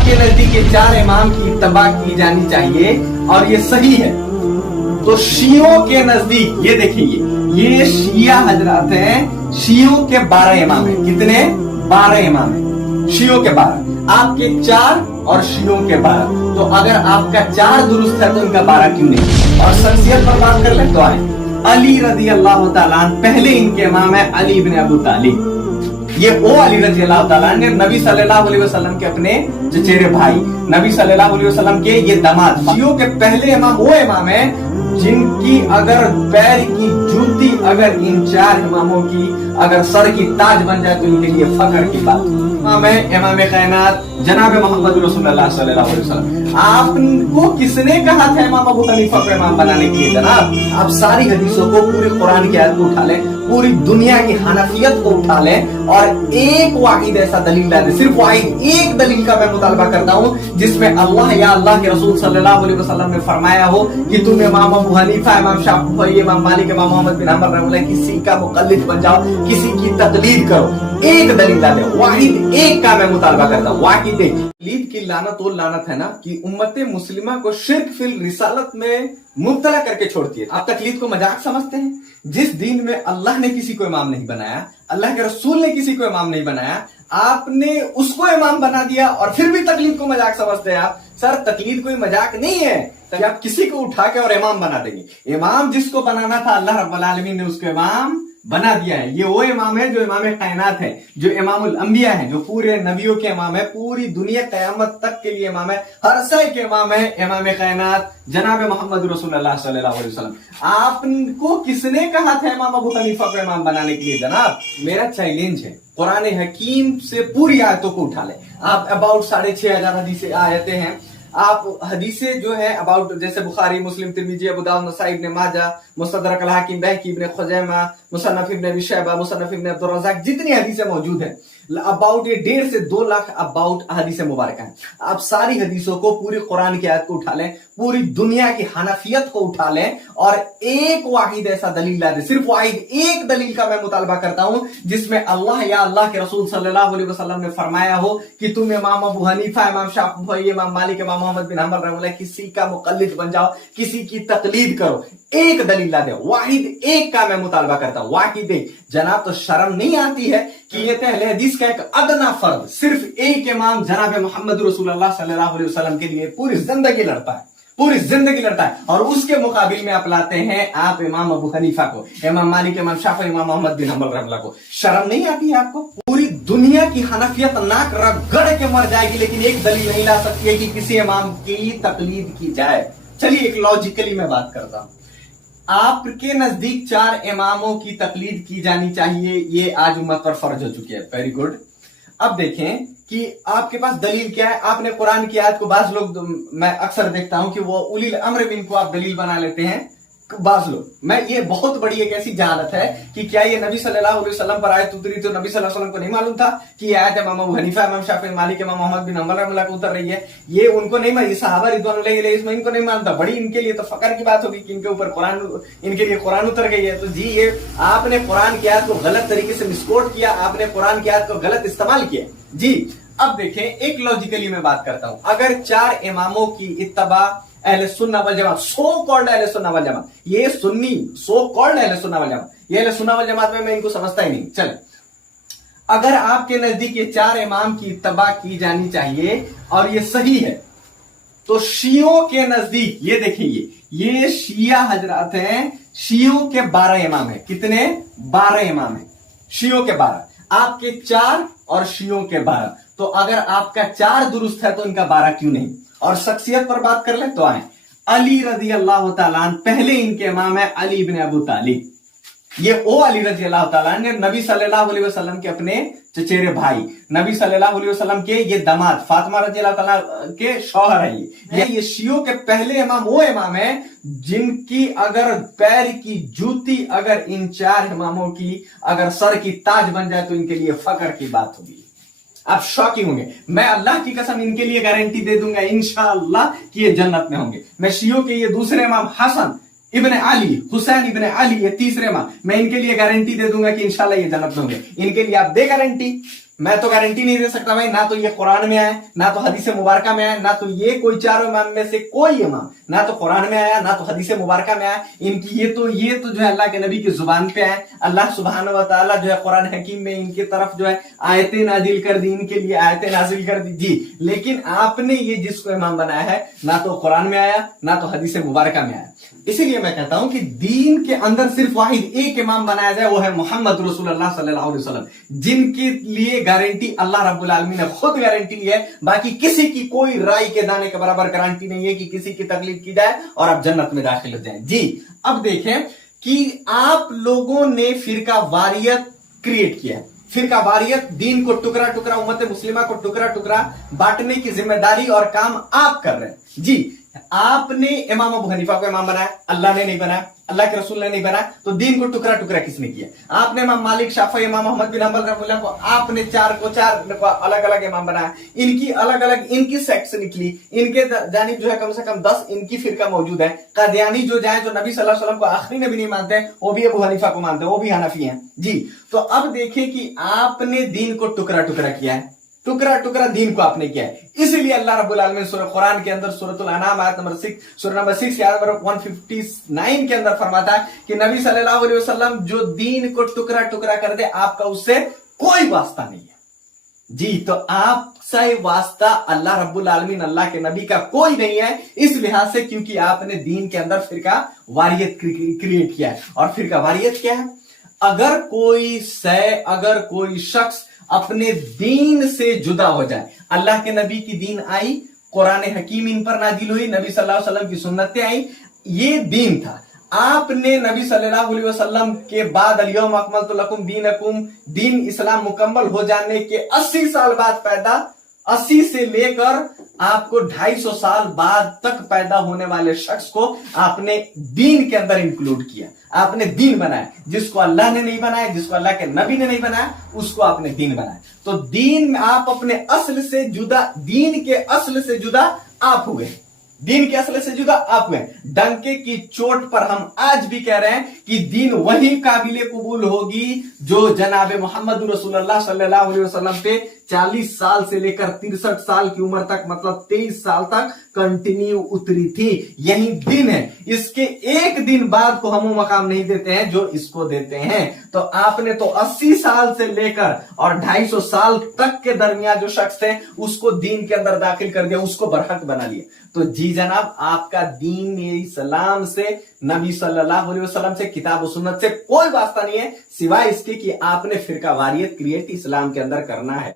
आपके नजदीक ये चार इमाम की इत्तबा की जानी चाहिए और ये सही है, तो शियों के नजदीक ये देखिए, ये शिया हजरात हैं, शियों के 12 इमाम है। कितने? 12 इमाम है, शियों के 12, आपके 4 और शियों के 12। तो अगर आपका 4 दुरुस्त है तो इनका 12 क्यों नहीं? और शख्सियत पर बात कर ले तो आए, अली रजी अल्लाह तआला अन्हु पहले इनके इमाम है अली इब्न अबू तालिब। ये वो अली रजी अल्लाह तआला अन्हु ने नबी सल्लल्लाहु अलैहि वसल्लम के अपने चचेरे भाई, नबी सल्लल्लाहु अलैहि वसल्लम के ये दामाद। शियों के पहले इमाम वो इमाम है जिनकी अगर पैर की जूती अगर इन 4 इमामों की अगर सर की ताज बन जाए तो इनके लिए फख्र की बात। इमाम है इमाम कायनात जनाब मोहम्मद रसूलुल्लाह सल्लल्लाहु अलैहि वसल्लम। आपको किसने कहा था इमाम अबू हनीफा को इमाम बनाने के लिए? जनाब, आप सारी हदीसों को, पूरे कुरान की आयत को उठा लें, पूरी दुनिया की हनफियत को उठा लें और एक वाहिद ऐसा दलील ला दे, सिर्फ वाहिद एक दलील का मैं मुतालबा करता हूं जिसमें अल्लाह या अल्लाह के रसूल सल्लल्लाहु अलैहि वसल्लम ने फरमाया हो कि तुम इमाम अबू हनीफा, इमाम शाफी, इमाम मालिक, इमाम मोहम्मद बिन हंबल रहमतुल्लाह किसी का मुकल्लिद बन जाओ, किसी की तकलीद करो। एक दलील ला दे, वाहिद एक का मैं मुतालबा करता हूं, वाहिद एक। तकलीद की लानत वो लानत है ना कि उम्मत मुस्लिमा को शिर्क फिल रिसालत में मुब्तला करके छोड़ती है। आप तकलीद को मजाक समझते हैं? जिस दीन में अल्लाह ने किसी को इमाम नहीं बनाया, अल्लाह के रसूल ने किसी को इमाम नहीं बनाया, आपने उसको इमाम बना दिया और फिर भी तकलीद को मजाक समझते हैं आप। सर, तकलीद कोई मजाक नहीं है कि आप किसी को उठा के और इमाम बना देंगे। इमाम जिसको बनाना था अल्लाह रब्बुल आलमीन ने उसको इमाम बना दिया है। ये वो इमाम है जो इमाम कायनात है, जो इमामुल अंबिया है, जो पूरे नबियों के इमाम है, पूरी दुनिया कयामत तक के लिए इमाम है, हर शय के इमाम है, इमाम कायनात जनाब मोहम्मद रसूलुल्लाह सल्लल्लाहु अलैहि वसल्लम। आपको किसने कहा था इमाम अबू हनीफा को इमाम बनाने के लिए? जनाब, मेरा चैलेंज है, कुरान हकीम से पूरी आयतों को उठा ले। आप अबाउट 6500 हदीसें आयतें हैं, आप हदीसें जो है अबाउट जैसे बुखारी, मुस्लिम, तिरमिजी, अबू दाऊद, नसाई, इब्न माजा, मुस्तदरक अल हाकिम, बैहकी, इब्न खुजैमा, मुसन्नफ इब्न अबी शैबा, मुसन्नफ इब्न अब्दुर रज़्ज़ाक, जितनी हदीसें मौजूद हैं अबाउट ये 1.5 से 2 लाख अबाउट हदीसें मुबारक हैं। आप सारी हदीसों को, पूरी कुरान की आयत को उठा लें, पूरी दुनिया की हनफियत को उठा लें और एक वाहिद ऐसा दलील ला दे, सिर्फ वाहिद एक दलील का मैं मुतालबा करता हूं जिसमें अल्लाह या अल्लाह के रसूल सल्लल्लाहु अलैहि वसल्लम ने फरमाया हो कि तुम इमाम अबू हनीफा, इमाम शाफी, इमाम मालिक, इमाम मोहम्मद बिन हंबल रहमतुल्लाह किसी का मुकल्लिद बन जाओ, किसी की तकलीद करो। एक दलील ला दे, वाहिद एक का मैं मुतालबा करता हूं, वाहिद एक। जनाब, तो शर्म नहीं आती है कि ये तो अहले हदीस का एक अदना फर्द सिर्फ एक इमाम जनाब मोहम्मद रसूलुल्लाह सल्लल्लाहु अलैहि वसल्लम के लिए पूरी जिंदगी लड़ता है, पूरी जिंदगी लड़ता है, और उसके मुकाबिल में आप लाते हैं आप इमाम अबू हनीफा को, इमाम मालिक, इमाम शाफी, इमाम मोहम्मद बिन हंबल रहमतुल्लाह को। शर्म नहीं आती है आपको? पूरी दुनिया की हनफियत नाक रगड़ के मर जाएगी लेकिन एक दलील नहीं ला सकती है कि किसी इमाम की तकलीद की जाए। चलिए एक लॉजिकली मैं बात करता हूं। आपके नजदीक 4 इमामों की तकलीद की जानी चाहिए, ये आज उम्मत पर फर्ज हो चुकी है। Very good. अब देखें कि आपके पास दलील क्या है। आपने कुरान की आयत को, बाज लोग, मैं अक्सर देखता हूं कि वो उलिल अम्र मिनकुम आप दलील बना लेते हैं, बाज लोग। मैं ये बहुत बड़ी एक ऐसी जहालत है कि क्या ये नबी सल्लल्लाहु अलैहि वसल्लम पर आयत उतरी तो नबी सल्लल्लाहु अलैहि वसल्लम को नहीं मालूम था कि ये आयत इमाम अबू हनीफा, इमाम शाफी, मालिक, इमाम मोहम्मद बिन हंबल रहमतुल्लाह को उतर रही है? ये उनको नहीं मालूम, सहाबा रिदवानुल्लाहि अलैहिम इनको नहीं मालूम था। बड़ी इनके लिए तो फकर की बात होगी कि इनके ऊपर कुरान, इनके लिए कुरान उतर गई है। तो जी, ये आपने कुरान की आयत को गलत तरीके से मिसकोट किया, आपने कुरान की आयत को गलत इस्तेमाल किया जी। अब देखें, एक लॉजिकली मैं बात करता हूं। अगर 4 इमामों की इत्तबा अहले सुन्ना वल जमात, सो कॉल्ड अहले सुन्ना वल जमात, ये सुन्नी सो कॉल्ड अहले सुन्ना वल जमात, ये अहले सुन्ना वल जमात में मैं इनको समझता ही नहीं। चल, अगर आपके नजदीक ये 4 इमाम की इत्तबा की जानी चाहिए और ये सही है, तो शियों के नजदीक ये देखिए, ये शिया हजरात हैं, शियों के 12 इमाम है। कितने? 12 इमाम है, शियों के 12, आपके 4 और शियों के 12। तो अगर आपका 4 दुरुस्त है तो इनका 12 क्यों नहीं? और शख्सियत पर बात कर ले तो आए, अली रजी अल्लाह तआला अन्हु पहले इनके इमाम है अली इब्न अबू तालिब। ये ओ अली रजी अल्लाह तआला अन्हु ने नबी सल्लल्लाहु अलैहि वसल्लम के अपने चचेरे भाई, नबी सल्लल्लाहु अलैहि वसल्लम के ये दामाद, फातिमा रजी अल्लाह तआला के शौहर है। ये शियों के पहले इमाम वो इमाम है जिनकी अगर पैर की जूती अगर इन 4 इमामों की अगर सर की ताज बन जाए तो इनके लिए फख्र की बात होगी। आप शॉकिंग होंगे। मैं अल्लाह की कसम इनके लिए गारंटी दे दूंगा इंशाअल्लाह कि ये जन्नत में होंगे। मैं शियों के ये दूसरे इमाम हसन इब्न अली, हुसैन इब्न अली, ये तीसरे इमाम, मैं इनके लिए गारंटी दे दूंगा कि इंशाअल्लाह ये जन्नत में होंगे। इनके लिए आप दे गारंटी, मैं तो गारंटी नहीं दे सकता भाई, ना तो ये कुरान में आया, ना तो हदीस मुबारक में आया, ना तो ये कोई चारों इमाम में से कोई इमाम ना तो कुरान में आया, ना तो हदीस मुबारक में आया। इनकी ये तो जो है अल्लाह के नबी की जुबान पे आए। अल्लाह सुब्हानहू व तआला जो है कुरान हकीम में इनकी तरफ जो है आयतें नाजिल कर दी, इनके लिए आयतें नाजिल कर दी जी। लेकिन आपने ये जिसको इमाम बनाया है, ना तो कुरान में आया, ना तो हदीस मुबारक में आया। इसीलिए मैं कहता हूं कि दीन के अंदर सिर्फ वाहिद एक इमाम बनाया जाए, वो है मोहम्मद रसूलुल्लाह सल्लल्लाहु अलैहि वसल्लम, जिनके लिए गारंटी अल्लाह रब्बुल आलमीन ने खुद गारंटी ली है। बाकी किसी की कोई राय के दाने के बराबर गारंटी नहीं है कि किसी की तकलीफ की जाए और आप जन्नत में दाखिल हो जाए जी। अब देखें कि आप लोगों ने फिरका वारियत क्रिएट किया है। फिरका वारियत, दीन को टुकड़ा टुकड़ा, उम्मत मुस्लिमा को टुकड़ा टुकड़ा बांटने की जिम्मेदारी और काम आप कर रहे हैं जी। आपने इमाम अबू हनीफा को इमाम बनाया, अल्लाह ने नहीं बनाया, अल्लाह के रसूल ने नहीं बनाया, तो दीन को टुकड़ा टुकड़ा किसने किया? आपने इमाम मालिक, शाफी, इमाम अहमद बिन हंबल रहमतुल्लाह को आपने चार अलग अलग इमाम बनाया। इनकी अलग अलग इनकी सेक्ट्स निकली, इनके जानिब जो है कम से कम 10 इनकी फिरका मौजूद है। कादियानी जो जाए, जो नबी सल्लल्लाहु अलैहि वसल्लम को आखिरी नबी नहीं मानते हैं, वो भी अबू हनीफा को मानते हैं, वो भी हनफी हैं जी। तो अब देखें कि आपने दीन को टुकड़ा टुकड़ा किया है, टुकड़ा टुकड़ा दीन को आपने किया है। इसलिए अल्लाह रब्बुल आलमीन सूरह कुरान के अंदर सूरतुल अनाम आयत नंबर 6 सूरह नंबर 6 आयत नंबर 159 के अंदर फरमाता है कि नबी सल्लल्लाहु अलैहि वसल्लम जो दीन को टुकड़ा टुकड़ा कर दे, आपका उससे कोई वास्ता नहीं है जी। तो आपसे वास्ता अल्लाह रब्बुल आलमीन, अल्लाह के नबी का कोई नहीं है, इस लिहाज से क्योंकि आपने दीन के अंदर फिरका वारियत क्रिएट किया है। और फिरका वारियत क्या है? अगर कोई शख्स अपने दीन से जुदा हो जाए, अल्लाह के नबी की दीन आई, कुरान हकीम इन पर नाजिल हुई, नबी सल्लल्लाहु अलैहि वसल्लम की सुन्नतें आई, ये दीन था। आपने नबी सल्लल्लाहु अलैहि वसल्लम के बाद अल-यौम अकमलतु लकुम दीनकुम, दीन इस्लाम मुकम्मल हो जाने के 80 साल बाद पैदा, 80 से लेकर आपको 250 साल बाद तक पैदा होने वाले शख्स को आपने दीन के अंदर इंक्लूड किया, आपने दीन बनाया। जिसको अल्लाह ने नहीं बनाया, जिसको अल्लाह के नबी ने नहीं बनाया, उसको आपने दीन बनाया। तो दीन में आप अपने असल से जुदा, दीन के असल से जुदा आप हुए, दीन के असल से जुदा आप हुए। डंके की चोट पर हम आज भी कह रहे हैं कि दीन वही काबिले कबूल होगी जो जनाब मोहम्मद रसूलुल्लाह सल्लल्लाहु अलैहि वसल्लम पे 40 साल से लेकर 63 साल की उम्र तक, मतलब 23 साल तक कंटिन्यू उतरी थी। यही दिन है, इसके एक दिन बाद को हम वो मकाम नहीं देते हैं जो इसको देते हैं। तो आपने तो 80 साल से लेकर और 250 साल तक के दरमियान जो शख्स थे उसको दीन के अंदर दाखिल कर दिया, उसको बरहक बना लिया। तो जी जनाब, आपका दीन इस्लाम से, नबी सल्लल्लाहु अलैहि वसल्लम से, किताब और सुन्नत से कोई वास्ता नहीं है, सिवाय इसके कि आपने फिरका वारियत क्रिएट इस्लाम के अंदर करना है।